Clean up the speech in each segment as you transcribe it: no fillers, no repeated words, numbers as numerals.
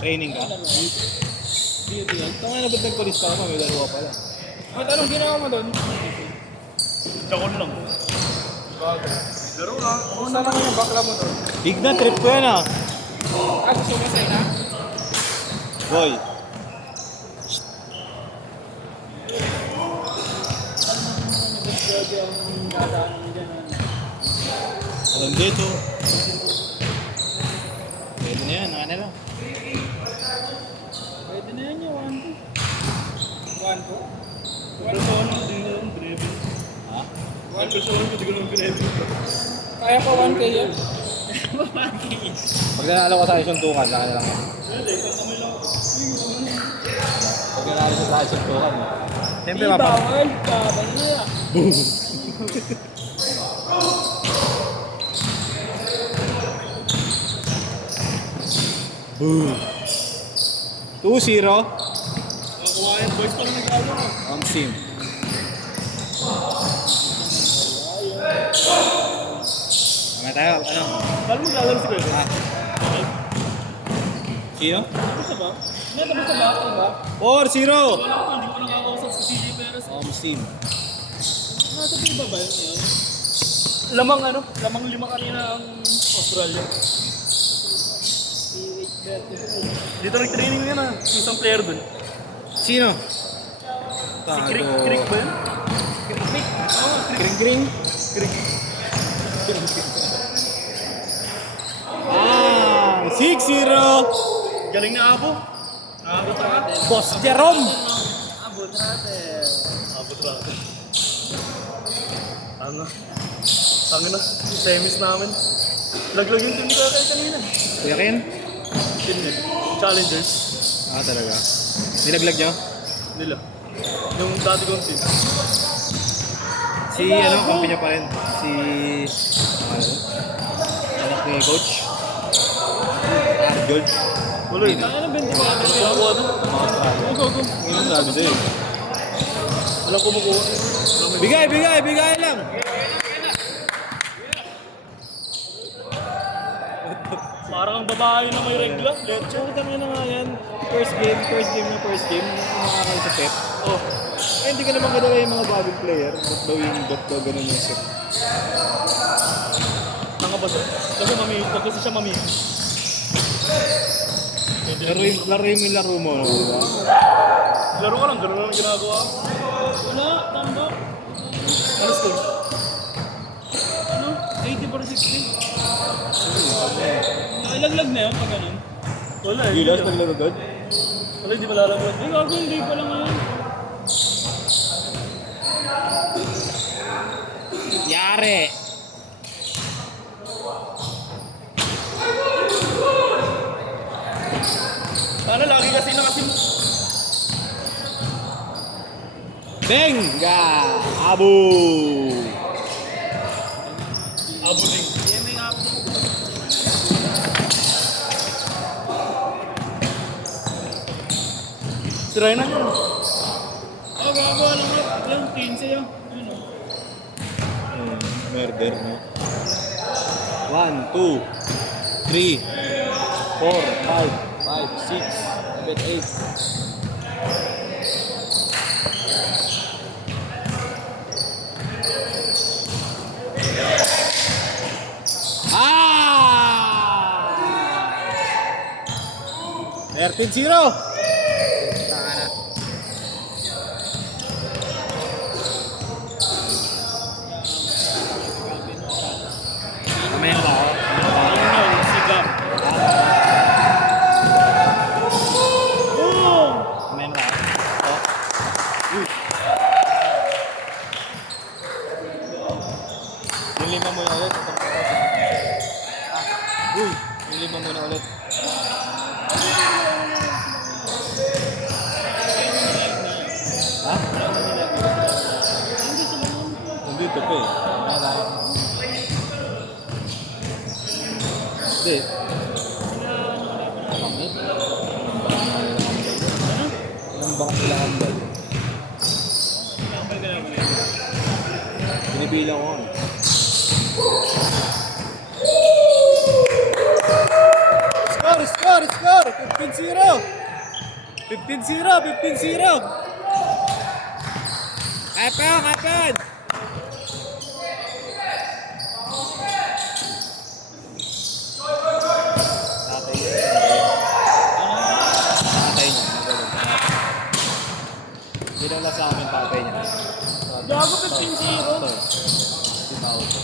Training ka? Beauty yan. Tama na ba't nagpalis ka ka? May dalawa pala. Anong ginawa mo doon? Chakon lang. Laro lang. Kung saan naman yung bakla mo doon? Big na, trip ko yan ah. Gusto mo sa'yo na? Boy. Alam dito. Pwede na yan, naka na lang. Pwede na yan yung 1-2. 1-2? Persona, hindi na lang driven. Ha? Persona, hindi ko naman driven. Kaya pa 1K yan? Pag nanalo ka sa akin suntukan, naka na lang yan. Hindi, kasama lang. Pag nanalo ka sa akin suntukan. Siyempre, Di mapa. bawal ka. Banila. Boom. 2-0. Nakuha yung boys pa rin nag-alo ko. Ang sim. Tama tayo, ano? Paano maglalaro si Kuya? Ah. Sino? Basta ba? Hindi, tapos na ba? Diba? 4-0. Wala ko, hindi ko nakakausap si CJ Perez. Ang sim. Nasa ba ba yun? Lamang ano? Lamang 5 kanina ang Australia. Dito nag-training yan ah. Yung isang player dun. Sino? Si Crick ba yun? Crick. Oo, Kring kring. Crick. Ah, 6-0. Galing na Abo. Abo natin. Boss Jerome. Abot natin. Abo natin. Ano? Tangin na. Semis namin. Laglag yung team ni Kuya kanina. Kuya Ken? Team niya. Challengers. Ah, talaga. Nilaglag niyo? Nila. Yung dati kong team. Si ano, kampi niya pa rin. Si... ano? Anak ni Coach. George. Wala yun. Ano 24? Kumukuha doon. Mga Australia. Go, go. Ngayon sabi sa'yo. Walang kumukuha. Bigay, bigay, bigay lang! Parang ang babae na may regla. Leche. Tsaka kami na nga yan. First game. Umakakal sa Pep. Oh. Eh, hindi ka naman kadala yung mga bagong player. Ba't daw ganun yung set. Tanga ba siya? Kasi siya mami. Laro yung laro mo, no? Diba? Laro ka lang, gano'n lang ginagawa. Wala, tambak. Ano score? Ano? 80 for 60. Nailaglag na yun pag ganun. Wala eh. Gilas, naglagagad? Wala, hindi malalagyan. Ay, gago, hindi pa lang ngayon. Yare! Sana lagi kasi nakasim. Benga! Abu! Abo din. may up. Si Ryan yun. Oh, gago, alam mo. Yung 15 yun. Ano? Murder, no? 1, 2, 3, 4, 5, 6, 7, 8. Ah! 13-0. Tanga na. Kamay na ba ako? Ano, siga. Kamay na ba ako? Uy. Yung lima mo na ulit. Uy, yung lima mo na ulit. Ha? Nandito pa eh. Hindi. Ilang baka sila hambal? Binibilang ko. Score! Score! Score! 15-0! 15-0! 15-0! Kapan! Tatay niya. Dinala sa amin tatay niya. Gago 15-0. Tinawag ko.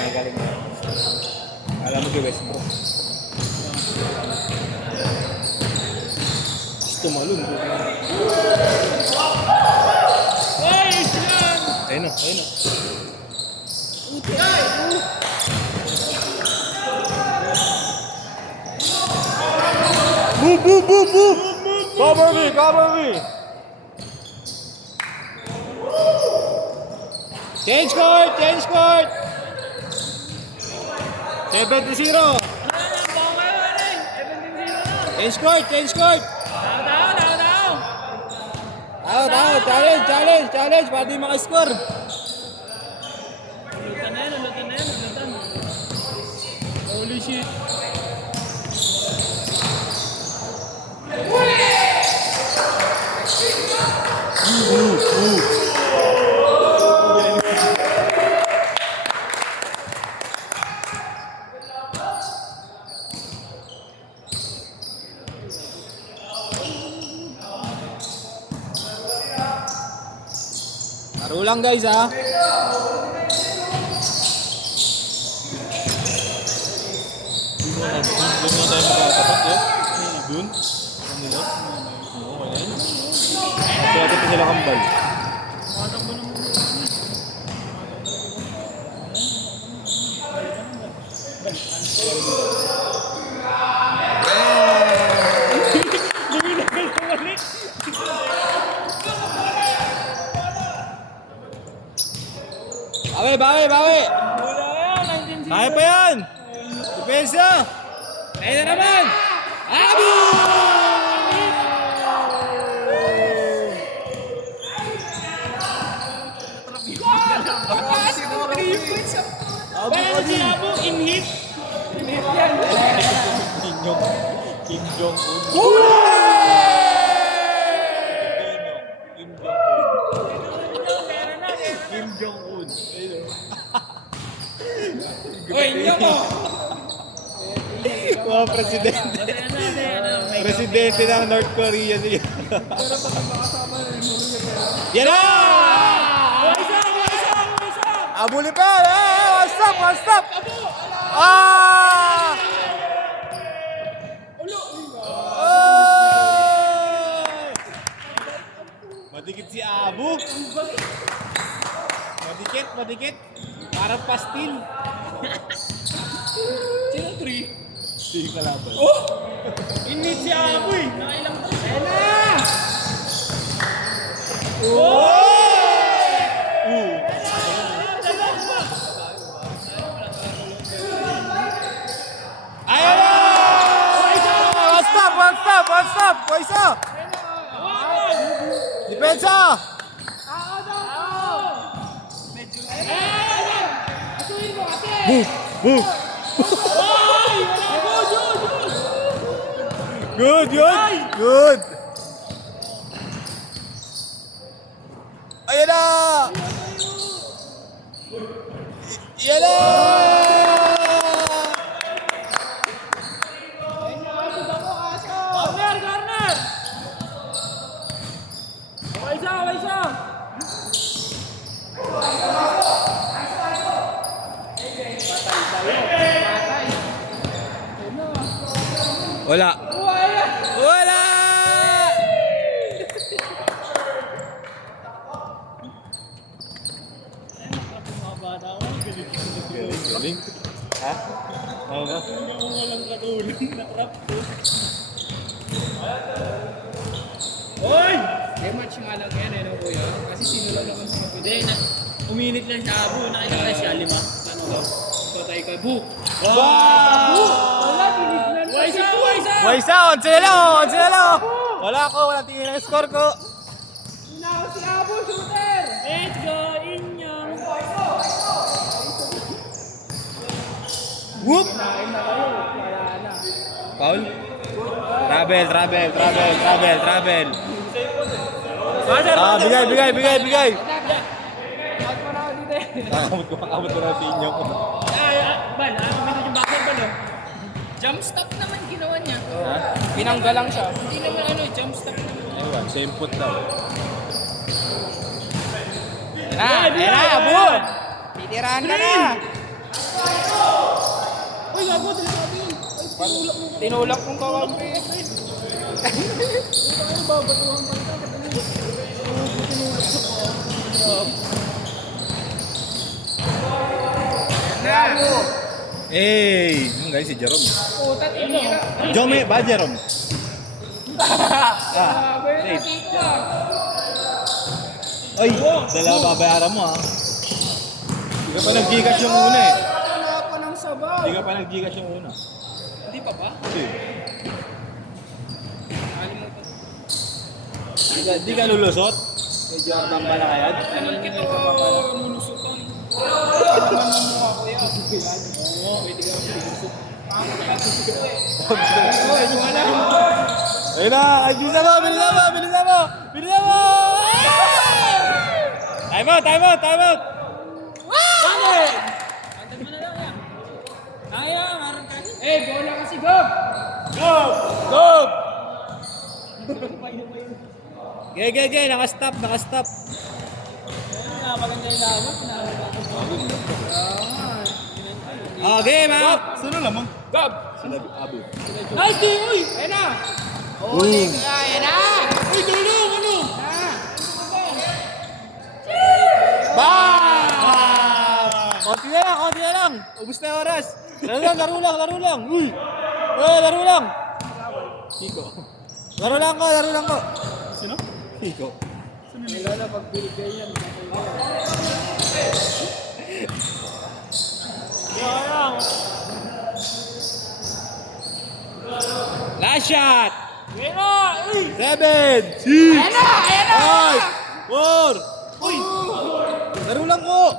Magaling na. Alam mo kay Westbrook. Tumalun. Ay, yan! Ayun na. Utay! Boom! Cover me! Change court! 70-0! Change court! Out! Challenge! Para di maka-score! Lutan na yan. Holy shit. Laro lang guys ha! Doon na tayo magkatapat eh. Doon? Ano nila? Oo, wala yun. Kaya ito nila kambal. Bawi! Kaya pa yan! Depensa! Kaya na naman! Abo! Pero si Abo, in-hit. In-hit yan. Kim Jong-un. Kim Jong-un. Uy, inyo ko. Mga presidente. Presidente ng North Korea siya. Yan na! Abuli pa! One stop! Ah! Madikit si Abu. Madikit. Parang pastil. Sino 3? Sige kalaban. Oh! In-hit si Abo eh. Nakailang pa. Ayan na! Ayaw na! One stop! Koisa! Depensa! Move! Good! Ayan na! Yan na! Corner! Okay siya! Wala! Galing. Ha? Oo ba? Walang katulong na trap to. Hoy! Eh, match nga lang yan eh, no, kuya? Kasi sino lang naman sa kapide. Uminit lang siya, Abo. Nakita siya, 5. Ano ba? Patay ka, Bu! Wala, tinignan mo. Waisa! 11 na lang! Wala walang tingin ang score ko. Inaw si Abo, shooter! Let's go, Inyong! Whoop! Kain na kayo, wala na. Foul? Travel. Bigay. Abot ko na sa inyo ko. Bal, minute yung bakit ba, no? Jump stop naman ginawa niya. Ha? Pinangga lang siya. Hindi naman jump stop naman. Ewan, same foot daw. Abu! Titirahan ka na! Uy, gago, talaga yun. Tinulak mong kakampi. Hey! Guys, si Jerome. Puta, tinira. Jome, ba Jerome? Wait. Ay! Dalawa babayaran mo ha. Hindi ka pa nag-Gcash yung una eh. Wala pa ng sabaw. Hindi ka pa nag-Gcash yung una. Hindi pa ba? Hindi. Di ka lulusot? Medyo abang balakayad. Ano kita lulusutan? Ano naman ang mukha ko yan? Oo, pwede ka lulusot. Ayun na! Ay, bilisan mo! Time out! Antan mo na lang yan. Kaya, meron ka. Bola kasi, go! Go! Gay! Nakastop! Maganda yung lawak. Game ha! Sino lamang? Gab! Sila Abu. Nice day! Uy! Ayan na! Ayan na! Uy, tulong! Ano? Konti na lang! Ubus na yung oras! Laro lang! Uy! Laro lang! Kiko. Laro lang ko! Sino? Kiko. Wala na pagbigay yan. Last shot! Ayan na! Uy! 7! 6! Ayan na! 5! 4! Uy! Laro lang ko!